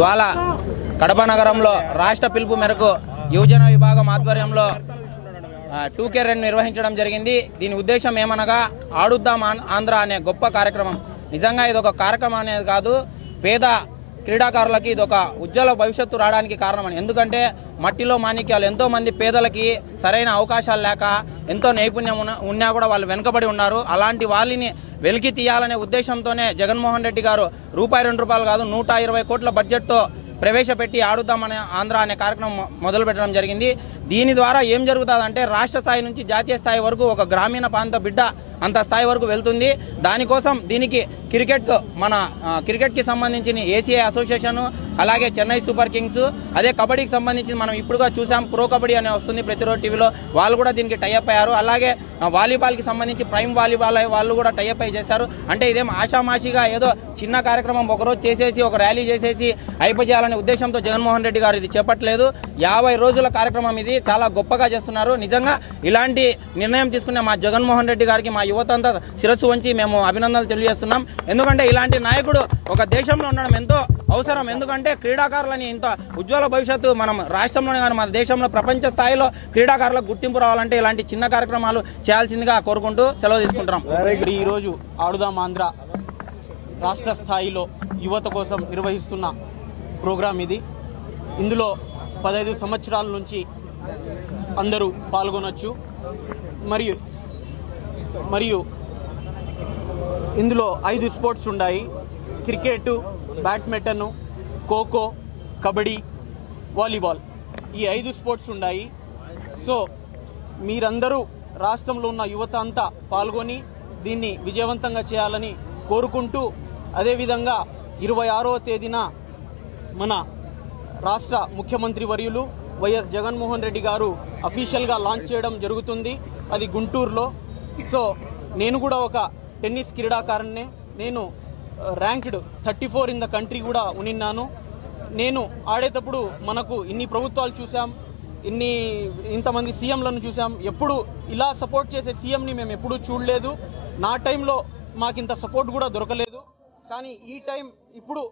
ఇవాళ కడప నగరంలో రాష్ట్ర పిలుపు మేరకు యువజన విభాగం ఆధ్వర్యంలో 2K రన్ నిర్వహించడం జరిగింది. దీని ఉద్దేశం ఏమనగా ఆడుద్దాం ఆంధ్ర అనే గొప్ప కార్యక్రమం. నిజంగా ఇది ఒక కార్యక్రమం అనేది కాదు, పేద క్రీడాకారులకి ఇది ఒక ఉజ్వల భవిష్యత్తు రావడానికి కారణమని. ఎందుకంటే మట్టిలో మాణిక్యాలు ఎంతో మంది పేదలకి సరైన అవకాశాలు లేక ఎంతో నైపుణ్యం ఉన్నా కూడా వాళ్ళు వెనుకబడి ఉన్నారు. అలాంటి వాళ్ళని వెలికి తీయాలనే ఉద్దేశంతోనే జగన్మోహన్ రెడ్డి గారు ₹2 కాదు 120 కోట్ల బడ్జెట్తో ప్రవేశపెట్టి ఆడుద్దామనే ఆంధ్ర అనే కార్యక్రమం మొదలు పెట్టడం జరిగింది. దీని ద్వారా ఏం జరుగుతుందంటే రాష్ట్ర స్థాయి నుంచి జాతీయ స్థాయి వరకు ఒక గ్రామీణ ప్రాంత బిడ్డ అంత స్థాయి వరకు వెళ్తుంది. దానికోసం దీనికి క్రికెట్కి సంబంధించిన ఏసీఐ అసోసియేషన్, అలాగే చెన్నై సూపర్ కింగ్స్, అదే కబడ్డీకి సంబంధించి మనం ఇప్పుడుగా చూసాం ప్రో కబడ్డీ అనే వస్తుంది ప్రతిరోజు టీవీలో, వాళ్ళు కూడా దీనికి టైఅప్ అయ్యారు. అలాగే వాలీబాల్కి సంబంధించి ప్రైమ్ వాలీబాల్ వాళ్ళు కూడా టైఅప్ అయి చేశారు. అంటే ఇదేం ఆషామాషిగా ఏదో చిన్న కార్యక్రమం ఒకరోజు చేసేసి ఒక ర్యాలీ చేసేసి అయిపోయాలనే ఉద్దేశంతో జగన్మోహన్ రెడ్డి గారు ఇది చేపట్టలేదు. 50 రోజుల కార్యక్రమం ఇది, చాలా గొప్పగా చేస్తున్నారు. నిజంగా ఇలాంటి నిర్ణయం తీసుకునే మా జగన్మోహన్ రెడ్డి గారికి మా యువత అంతా శిరస్సు వంచి మేము అభినందనలు తెలియజేస్తున్నాం. ఎందుకంటే ఇలాంటి నాయకుడు ఒక దేశంలో ఉండడం ఎంతో అవసరం. ఎందుకంటే క్రీడాకారులని ఇంత ఉజ్వల భవిష్యత్తు మనం రాష్ట్రంలోనే కానీ మన దేశంలో ప్రపంచ స్థాయిలో క్రీడాకారులకు గుర్తింపు రావాలంటే ఇలాంటి చిన్న కార్యక్రమాలు చేయాల్సిందిగా కోరుకుంటూ సెలవు తీసుకుంటున్నాం. ఈరోజు ఆడుదాం ఆంధ్ర రాష్ట్ర స్థాయిలో యువత కోసం నిర్వహిస్తున్న ప్రోగ్రాం ఇది. ఇందులో 15 సంవత్సరాల నుంచి అందరూ పాల్గొనవచ్చు. మరియు ఇందులో 5 స్పోర్ట్స్ ఉన్నాయి: cricket, badminton, kho kho, kabaddi, volleyball. ఈ 5 స్పోర్ట్స్ ఉన్నాయి. సో మీరందరూ రాష్ట్రంలో ఉన్న యువత అంతా పాల్గొని దీన్ని విజయవంతంగా చేయాలని కోరుకుంటూ, అదేవిధంగా 26వ తేదీన మన రాష్ట్ర ముఖ్యమంత్రి వర్యులు వైఎస్ జగన్మోహన్ రెడ్డి గారు అఫీషియల్గా లాంచ్ చేయడం జరుగుతుంది, అది గుంటూరులో. సో నేను కూడా ఒక టెన్నిస్ క్రీడాకారున్నే. నేను ర్యాంక్డ్ 34 ఇన్ ద కంట్రీ కూడా ఉనిన్నాను. నేను ఆడేటప్పుడు మనకు ఇన్ని ప్రభుత్వాలు చూసాం, ఇంతమంది సీఎంలను చూసాం. ఎప్పుడు ఇలా సపోర్ట్ చేసే సీఎంని మేము ఎప్పుడూ చూడలేదు. నా టైంలో మాకింత సపోర్ట్ కూడా దొరకలేదు. కానీ ఈ టైం ఇప్పుడు